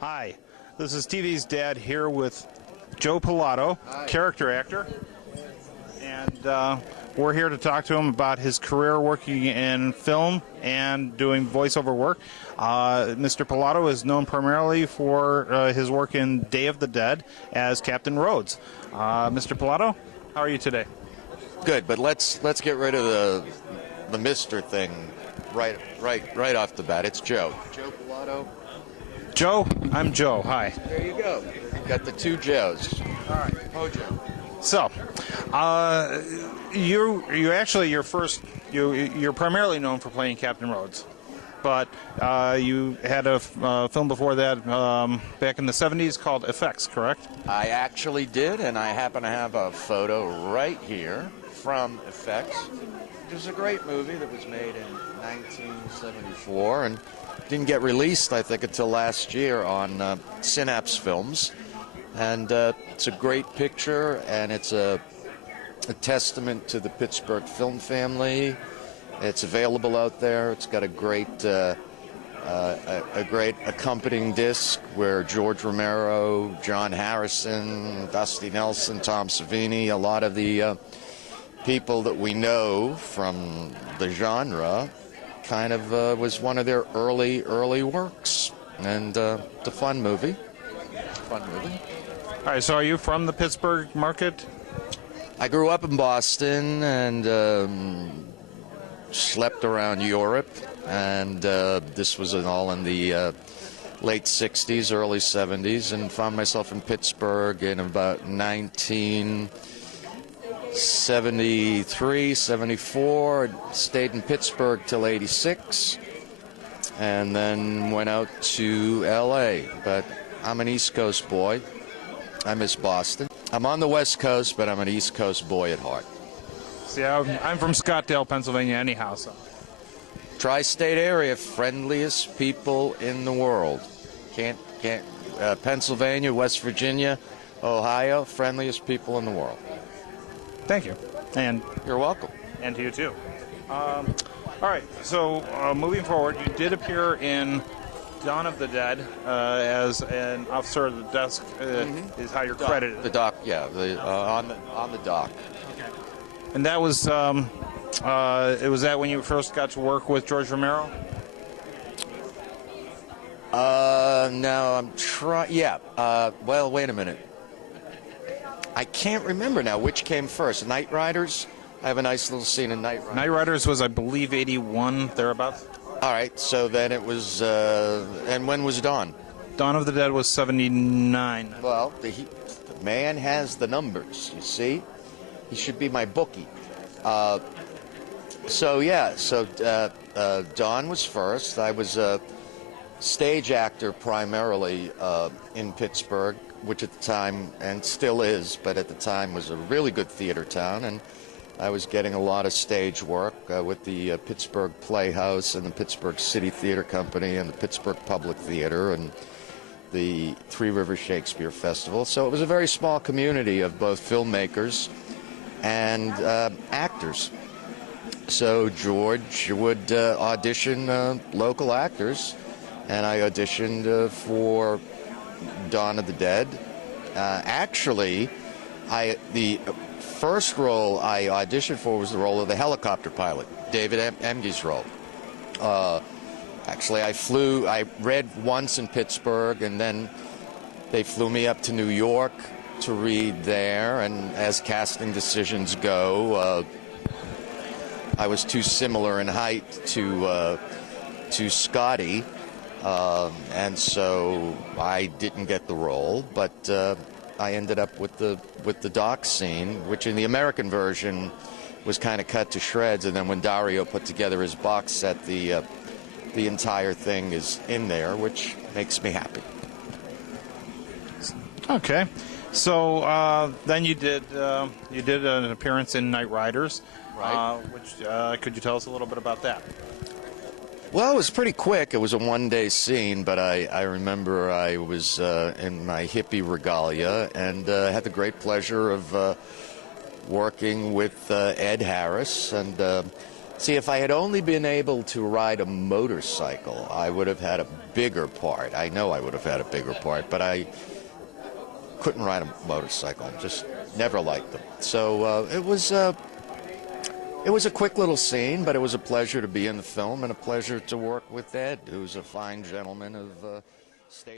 Hi, this is TV's Dad here with Joe Pilato, character actor, and we're here to talk to him about his career working in film and doing voiceover work. Mr. Pilato is known primarily for his work in Day of the Dead as Captain Rhodes. Mr. Pilato, how are you today? Good, but let's get rid of the Mr. thing right off the bat. It's Joe. Joe Pilato. Joe, I'm Joe. Hi. There you go. You've got the two Joes. All right. Oh, Joe. So, you're primarily known for playing Captain Rhodes, but you had a film before that back in the 70s called Effects, correct? I actually did, and I happen to have a photo right here from Effects, which is a great movie that was made in 1974 and didn't get released, I think, until last year on Synapse Films. And it's a great picture, and it's a testament to the Pittsburgh film family. It's available out there. It's got a great accompanying disc where George Romero, John Harrison, Dusty Nelson, Tom Savini, a lot of the people that we know from the genre kind of was one of their early works. And it's a fun movie. All right, so are you from the Pittsburgh market? I grew up in Boston and slept around Europe, and this was all in the late 60s, early 70s, and found myself in Pittsburgh in about 1973, 74, stayed in Pittsburgh till 86, and then went out to LA. But I'm an East Coast boy. I miss Boston. I'm on the West Coast, but I'm an East Coast boy at heart. See, I'm from Scottsdale, Pennsylvania anyhow, so. Tri-state area, friendliest people in the world. Pennsylvania, West Virginia, Ohio, friendliest people in the world. Thank you. And you're welcome. And to you too. All right, so moving forward, you did appear in Dawn of the Dead as an officer of the desk is how you're credited. The dock, yeah, on the dock. Okay. And that was was that when you first got to work with George Romero? No, I'm trying. Yeah. Well, wait a minute. I can't remember now which came first. Night Riders. I have a nice little scene in Night Riders. Night Riders was, I believe, 81 thereabouts. All right, so then it was, and when was Dawn? Dawn of the Dead was 79. Well, the man has the numbers, you see? He should be my bookie. Dawn was first. I was a stage actor primarily in Pittsburgh, which at the time, and still is, but at the time was a really good theater town, and I was getting a lot of stage work with the Pittsburgh Playhouse and the Pittsburgh City Theater Company and the Pittsburgh Public Theater and the Three Rivers Shakespeare Festival. So it was a very small community of both filmmakers and actors. So George would audition local actors, and I auditioned for Dawn of the Dead. Actually, the first role I auditioned for was the role of the helicopter pilot, David Emge's role. Actually, I read once in Pittsburgh, and then they flew me up to New York to read there, and as casting decisions go, I was too similar in height to Scotty, and so I didn't get the role, but I ended up with the dock scene, which in the American version was kind of cut to shreds, and then when Dario put together his box set, the entire thing is in there, which makes me happy. Okay, so then you did an appearance in Night Riders, right? Which could you tell us a little bit about that? Well, it was pretty quick. It was a one-day scene, but I remember I was in my hippie regalia and had the great pleasure of working with Ed Harris. And See, if I had only been able to ride a motorcycle, I would have had a bigger part. I know I would have had a bigger part, but I couldn't ride a motorcycle. Just never liked them. So it was a quick little scene, but it was a pleasure to be in the film and a pleasure to work with Ed, who's a fine gentleman of stage.